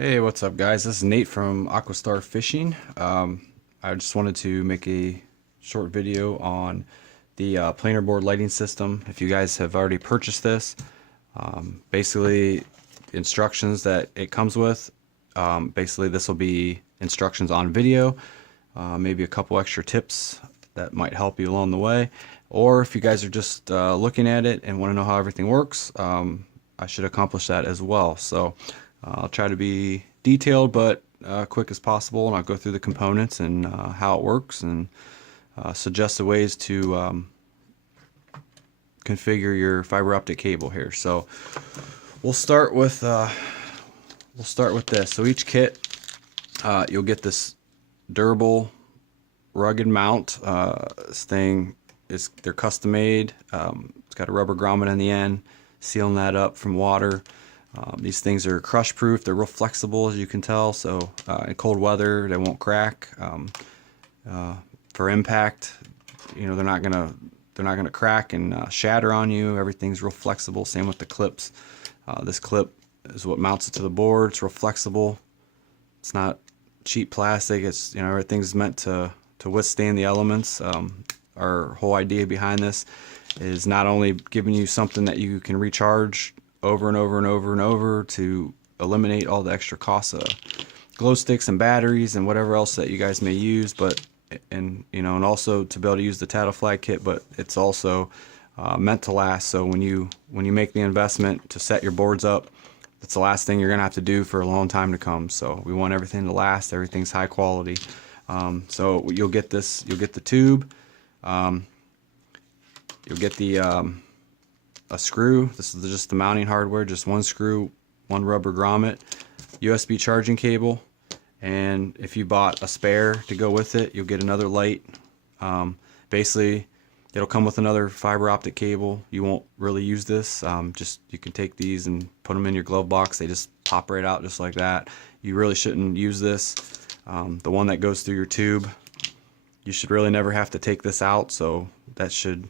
Hey, what's up, guys? This is Nate from Aqua Star Fshing. I just wanted to make a short video on the planer board lighting system. If you guys have already purchased this, basically instructions that it comes with. Basically, this will be instructions on video, maybe a couple extra tips that might help you along the way. Or if you guys are just looking at it and want to know how everything works, I should accomplish that as well. So I'll try to be detailed but quick as possible, and I'll go through the components and how it works, and suggest the ways to configure your fiber optic cable here. So we'll start with this. So each kit, you'll get this durable, rugged mount. This thing they're custom made. It's got a rubber grommet on the end, sealing that up from water. These things are crush proof. They're real flexible, as you can tell, so in cold weather they won't crack. For impact, you know, they're not gonna crack and shatter on you. Everything's real flexible. Same with the clips. This clip is what mounts it to the board. It's real flexible. It's not cheap plastic. It's, you know, everything's meant to withstand the elements. Our whole idea behind this is not only giving you something that you can recharge over and over and over and over to eliminate all the extra costs of glow sticks and batteries and whatever else that you guys may use, but and also to be able to use the tattle flag kit, but it's also meant to last. So when you make the investment to set your boards up, that's the last thing you're gonna have to do for a long time to come. So we want everything to last. Everything's high quality. So you'll get this. You'll get the tube. You'll get the a screw. This is just the mounting hardware, just one screw, one rubber grommet, USB charging cable, and if you bought a spare to go with it, you'll get another light. Basically, it'll come with another fiber optic cable. You won't really use this. Just you can take these and put them in your glove box. They just pop right out just like that. You really shouldn't use this. The one that goes through your tube, you should really never have to take this out. So that should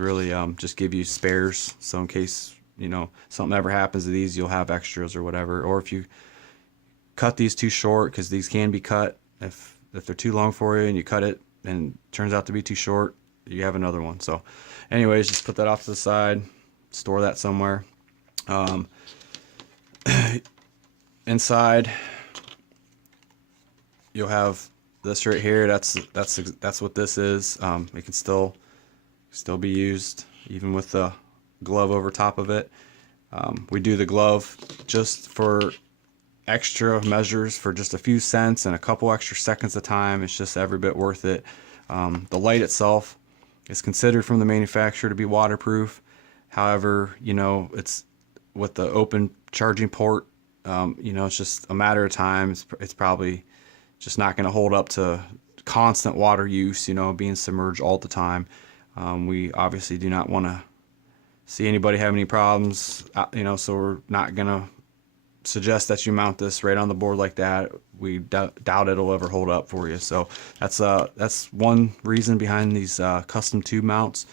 really just give you spares, so in case, you know, something ever happens to these, you'll have extras or whatever. Or if you cut these too short, because these can be cut, if they're too long for you and you cut it and it turns out to be too short, you have another one. So anyways, just put that off to the side, store that somewhere. Inside you'll have this right here. That's what this is. It can still be used even with the glove over top of it. We do the glove just for extra measures for just a few cents and a couple extra seconds of time. It's just every bit worth it. The light itself is considered from the manufacturer to be waterproof. However, you know, it's with the open charging port, you know, it's just a matter of time. It's probably just not going to hold up to constant water use, you know, being submerged all the time. We obviously do not want to see anybody have any problems, you know, so we're not going to suggest that you mount this right on the board like that. We doubt it'll ever hold up for you. So that's one reason behind these custom tube mounts.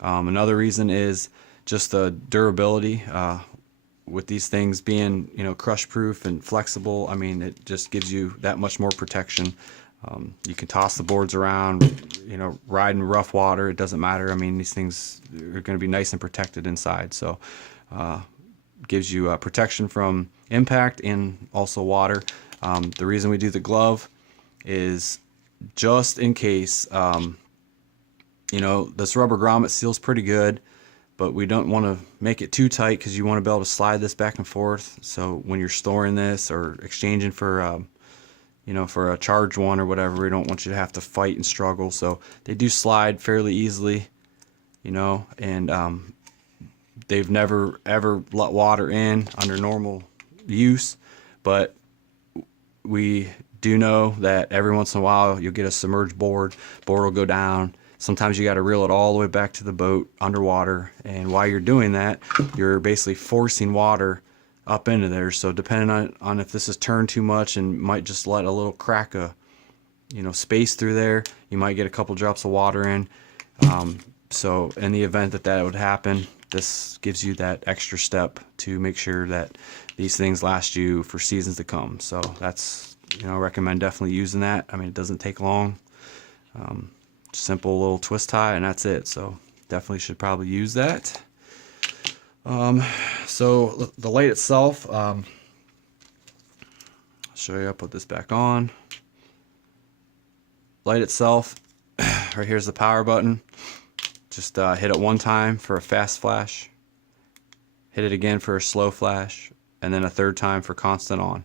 Another reason is just the durability. With these things being, you know, crush proof and flexible, I mean, it just gives you that much more protection. You can toss the boards around, you know, ride in rough water, it doesn't matter. I mean, these things are going to be nice and protected inside. So gives you protection from impact and also water. The reason we do the glove is just in case, you know, this rubber grommet seals pretty good, but we don't want to make it too tight because you want to be able to slide this back and forth. So when you're storing this or exchanging for you know, for a charged one or whatever, we don't want you to have to fight and struggle. So they do slide fairly easily, you know, and they've never ever let water in under normal use, but we do know that every once in a while you'll get a submerged board will go down. Sometimes you got to reel it all the way back to the boat underwater, and while you're doing that, you're basically forcing water up into there. So depending on if this is turned too much and might just let a little crack of, you know, space through there, you might get a couple drops of water in. So in the event that would happen, this gives you that extra step to make sure that these things last you for seasons to come. So that's, you know, I recommend definitely using that. I mean, it doesn't take long. Simple little twist tie and that's it. So definitely should probably use that. So the light itself, I'll show you. I'll put this back on. Light itself, right here's the power button. Just hit it one time for a fast flash, hit it again for a slow flash, and then a third time for constant on.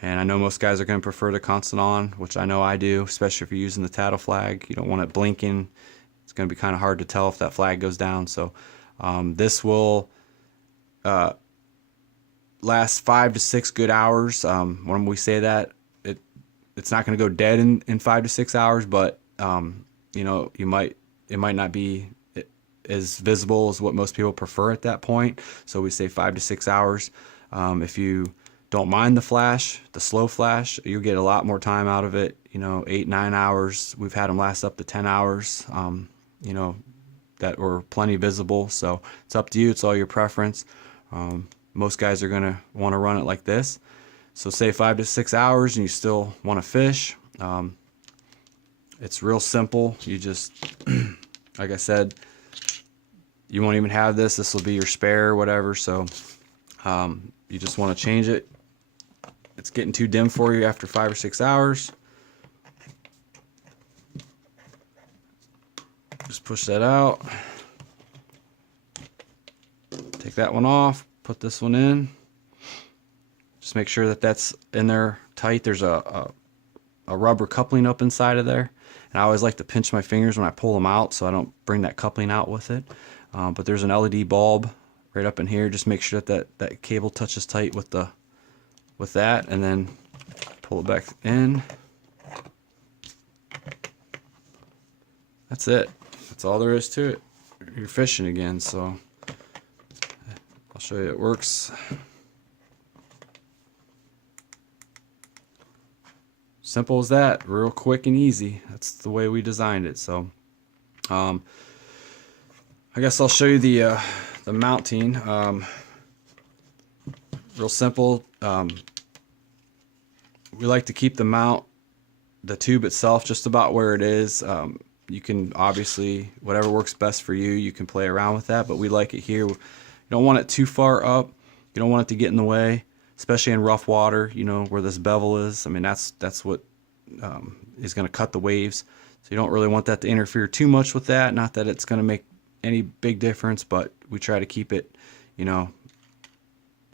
And I know most guys are going to prefer the constant on, which I know I do, especially if you're using the tattle flag. You don't want it blinking. It's going to be kind of hard to tell if that flag goes down. So this will last 5 to 6 good hours. When we say that, it's not going to go dead in 5 to 6 hours, but you know, it might not be as visible as what most people prefer at that point. So we say 5 to 6 hours. If you don't mind the flash, the slow flash, you'll get a lot more time out of it. You know, 8, 9 hours. We've had them last up to 10 hours. You know, that were plenty visible. So it's up to you. It's all your preference. Most guys are gonna want to run it like this. So say 5 to 6 hours and you still want to fish. It's real simple. You just, like I said, you won't even have this. This will be your spare or whatever. So you just want to change it. It's getting too dim for you after 5 or 6 hours. Just push that out. Take that one off. Put this one in. Just make sure that that's in there tight. There's a rubber coupling up inside of there. And I always like to pinch my fingers when I pull them out so I don't bring that coupling out with it. But there's an LED bulb right up in here. Just make sure that cable touches tight with that, and then pull it back in. That's it. That's all there is to it. You're fishing again, so I'll show you it works. Simple as that, real quick and easy. That's the way we designed it. So I guess I'll show you the mounting. Real simple. We like to keep the tube itself just about where it is. You can obviously, whatever works best for you, you can play around with that, but we like it here. You don't want it too far up. You don't want it to get in the way, especially in rough water, you know, where this bevel is. I mean, that's what is going to cut the waves. So you don't really want that to interfere too much with that. Not that it's going to make any big difference, but we try to keep it, you know,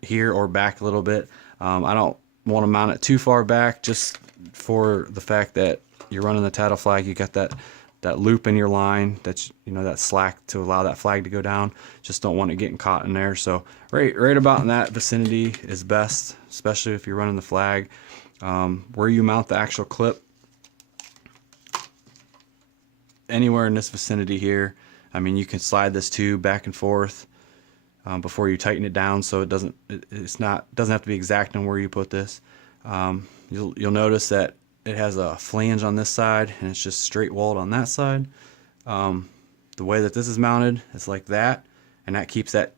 here or back a little bit. I don't want to mount it too far back, just for the fact that you're running the tattle flag. You got that loop in your line, that's, you know, that slack to allow that flag to go down. Just don't want it getting caught in there. So right about in that vicinity is best, especially if you're running the flag. Where you mount the actual clip, anywhere in this vicinity here. I mean, you can slide this tube back and forth before you tighten it down, so it doesn't have to be exact on where you put this. You'll notice that it has a flange on this side and it's just straight walled on that side. The way that this is mounted is like that, and that keeps that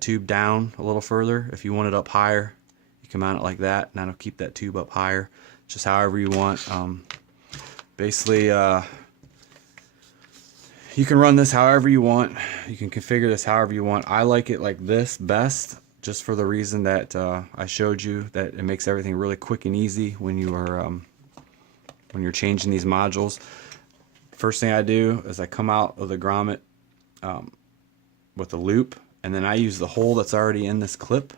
tube down a little further. If you want it up higher, you can mount it like that, and that'll keep that tube up higher. Just however you want. Basically, you can run this however you want. You can configure this however you want. I like it like this best, just for the reason that I showed you, that it makes everything really quick and easy when you are when you're changing these modules. First thing I do is I come out of the grommet with a loop, and then I use the hole that's already in this clip.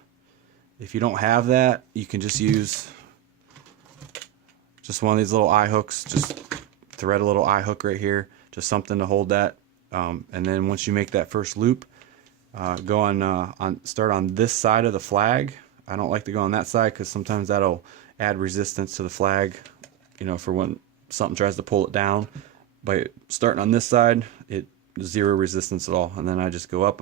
If you don't have that, you can just use just one of these little eye hooks. Just thread a little eye hook right here, just something to hold that. And then once you make that first loop, go start on this side of the flag. I don't like to go on that side because sometimes that'll add resistance to the flag, you know, for when something tries to pull it down. By starting on this side, it zero resistance at all. And then I just go up,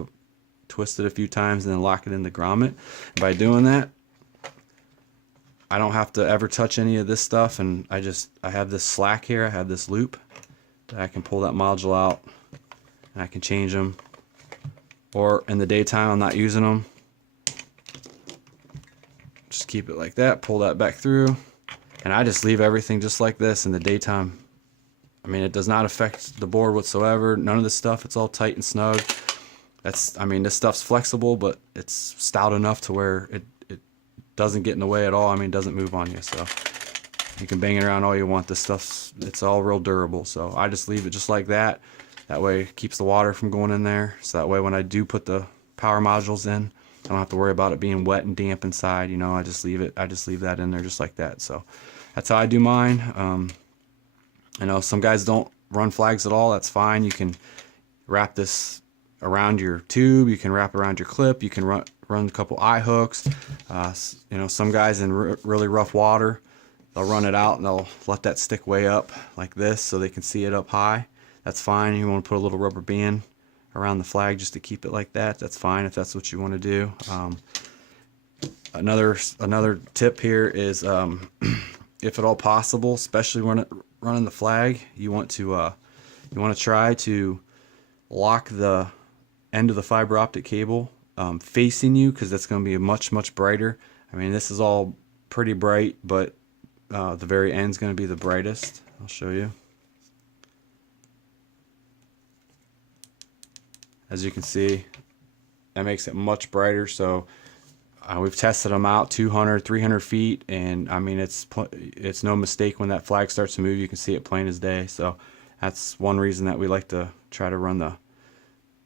twist it a few times, and then lock it in the grommet. And by doing that, I don't have to ever touch any of this stuff, and I have this slack here. I have this loop that I can pull that module out, and I can change them or in the daytime I'm not using them, just keep it like that, pull that back through, and I just leave everything just like this in the daytime. I mean, it does not affect the board whatsoever. None of this stuff, it's all tight and snug. I mean, this stuff's flexible, but it's stout enough to where it doesn't get in the way at all. I mean, it doesn't move on you, so you can bang it around all you want. This stuff's, it's all real durable, so I just leave it just like that. That way it keeps the water from going in there, so that way when I do put the power modules in, I don't have to worry about it being wet and damp inside. You know, I just leave that in there just like that. So that's how I do mine. I know some guys don't run flags at all. That's fine. You can wrap this around your tube. You can wrap around your clip. You can run a couple eye hooks. You know, some guys in really rough water, they'll run it out and they'll let that stick way up like this so they can see it up high. That's fine. You want to put a little rubber band around the flag just to keep it like that. That's fine if that's what you want to do. Another tip here is, if at all possible, especially when running the flag, you want to try to lock the end of the fiber optic cable facing you, because that's going to be much brighter. I mean, this is all pretty bright, but the very end is going to be the brightest. I'll show you. As you can see, that makes it much brighter. So we've tested them out 200, 300 feet, and I mean, it's no mistake when that flag starts to move. You can see it plain as day. So that's one reason that we like to try to run the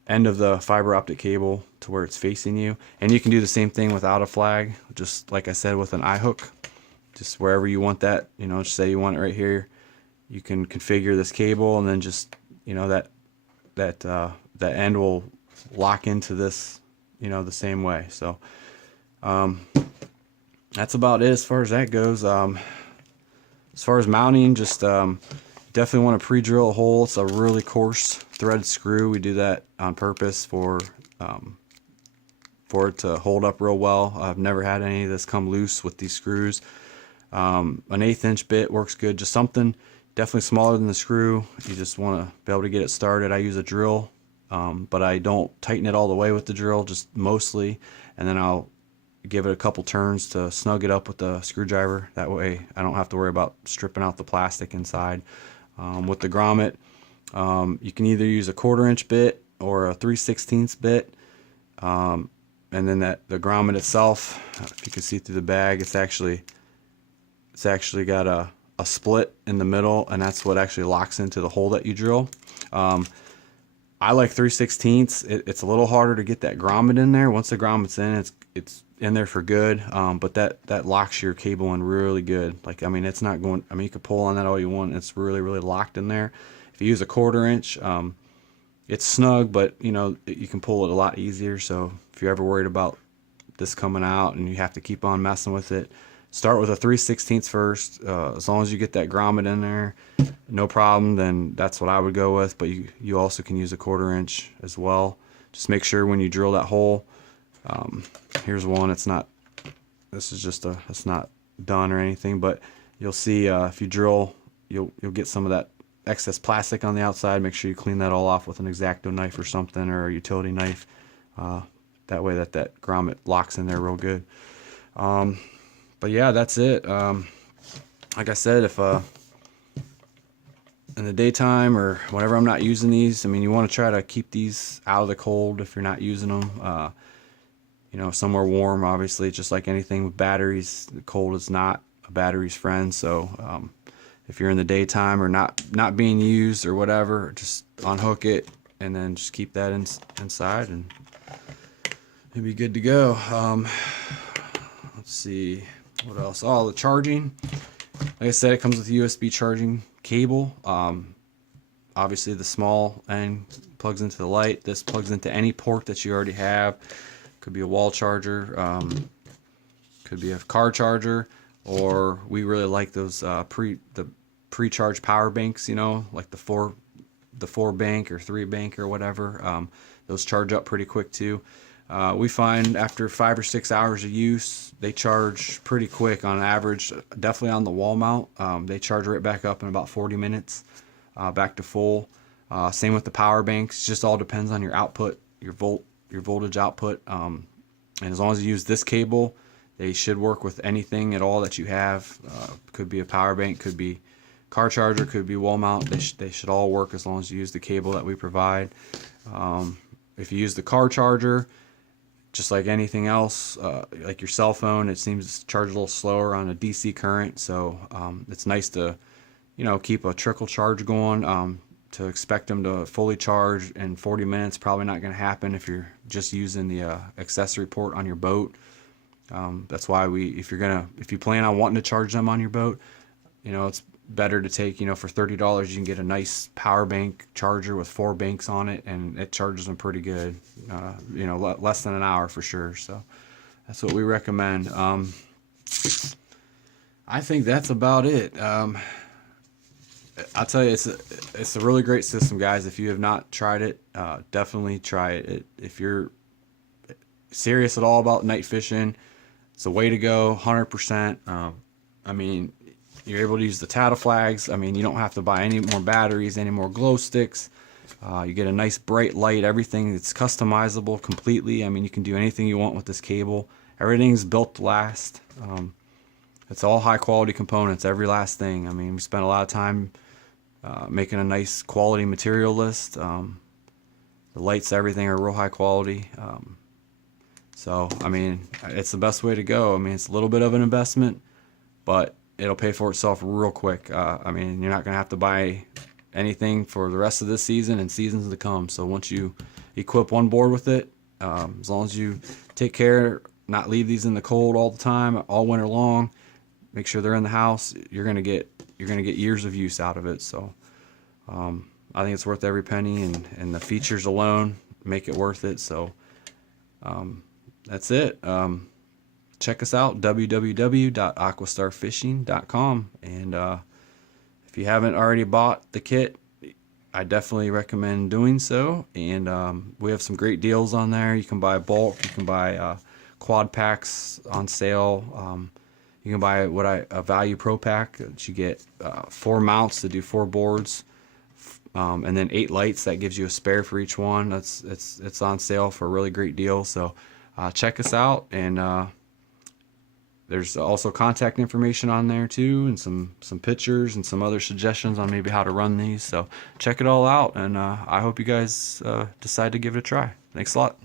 end of the fiber optic cable to where it's facing you. And you can do the same thing without a flag, just like I said, with an eye hook, just wherever you want that. You know, just say you want it right here, you can configure this cable, and then just, you know, that end will lock into this, you know, the same way. So that's about it as far as that goes. As far as mounting, just definitely want to pre-drill a hole. It's a really coarse threaded screw. We do that on purpose for it to hold up real well. I've never had any of this come loose with these screws. An 1/8 inch bit works good. Just something definitely smaller than the screw. You just want to be able to get it started. I use a drill, but I don't tighten it all the way with the drill, just mostly, and then I'll give it a couple turns to snug it up with the screwdriver. That way I don't have to worry about stripping out the plastic inside. With the grommet, you can either use a 1/4 inch bit or a 3/16 bit, and then the grommet itself, if you can see through the bag, it's actually got a split in the middle, and that's what actually locks into the hole that you drill. I like 3/16. It's a little harder to get that grommet in there. Once the grommet's in, it's in there for good. But that locks your cable in really good. Like, I mean, it's not going, I mean, you can pull on that all you want. It's really locked in there. If you use a 1/4 inch, it's snug, but you know, you can pull it a lot easier. So if you're ever worried about this coming out and you have to keep on messing with it, start with a 3/16 first. As long as you get that grommet in there, no problem, then that's what I would go with. But you also can use a 1/4 inch as well. Just make sure when you drill that hole, here's one. It's not done or anything, but you'll see if you drill, you'll get some of that excess plastic on the outside. Make sure you clean that all off with an X-Acto knife or something, or a utility knife. That way that grommet locks in there real good. But yeah, that's it. Like I said, if in the daytime or whenever I'm not using these, I mean, you want to try to keep these out of the cold if you're not using them. You know, somewhere warm, obviously, just like anything with batteries. The cold is not a battery's friend. So if you're in the daytime or not being used or whatever, just unhook it and then just keep that inside, and it'll be good to go. Let's see. What else? Oh, the charging. Like I said, it comes with a USB charging cable. Obviously, the small end plugs into the light. This plugs into any port that you already have. Could be a wall charger. Could be a car charger. Or we really like those pre-charged power banks. You know, like the four bank or 3 bank or whatever. Those charge up pretty quick too. We find after 5 or 6 hours of use, they charge pretty quick on average. Definitely on the wall mount, they charge right back up in about 40 minutes, back to full. Same with the power banks. Just all depends on your output, your volt voltage output. And as long as you use this cable, they should work with anything at all that you have. Could be a power bank, could be car charger, could be wall mount. They should all work as long as you use the cable that we provide. If you use the car charger, just like anything else, like your cell phone, it seems to charge a little slower on a DC current. So it's nice to, keep a trickle charge going. To expect them to fully charge in 40 minutes, probably not going to happen if you're just using the accessory port on your boat. That's why if you plan on wanting to charge them on your boat, it's better to take, for $30 you can get a nice power bank charger with 4 banks on it, and it charges them pretty good. Less than an hour for sure. So that's what we recommend. I think that's about it. I'll tell you, it's a really great system, guys. If you have not tried it, definitely try it. If you're serious at all about night fishing, it's the way to go, 100%. I mean, you're able to use the tattle flags. I mean, you don't have to buy any more batteries, any more glow sticks. You get a nice bright light, everything. It's customizable completely. I mean, you can do anything you want with this cable. Everything's built to last. It's all high quality components, every last thing. I mean, we spent a lot of time making a nice quality material list. The lights, everything are real high quality. So, I mean, it's the best way to go. I mean, it's a little bit of an investment, but it'll pay for itself real quick. I mean, you're not going to have to buy anything for the rest of this season and seasons to come. So once you equip one board with it, as long as you take care, not leave these in the cold all the time, all winter long, make sure they're in the house, you're gonna get years of use out of it. So I think it's worth every penny, and the features alone make it worth it. So that's it. Check us out, www.aquastarfshing.com, and if you haven't already bought the kit, I definitely recommend doing so. And we have some great deals on there. You can buy bulk, you can buy quad packs on sale. You can buy a Value Pro pack that you get 4 mounts to do 4 boards, and then 8 lights that gives you a spare for each one. It's on sale for a really great deal. So check us out, and there's also contact information on there too, and some pictures and some other suggestions on maybe how to run these. So check it all out, and I hope you guys decide to give it a try. Thanks a lot.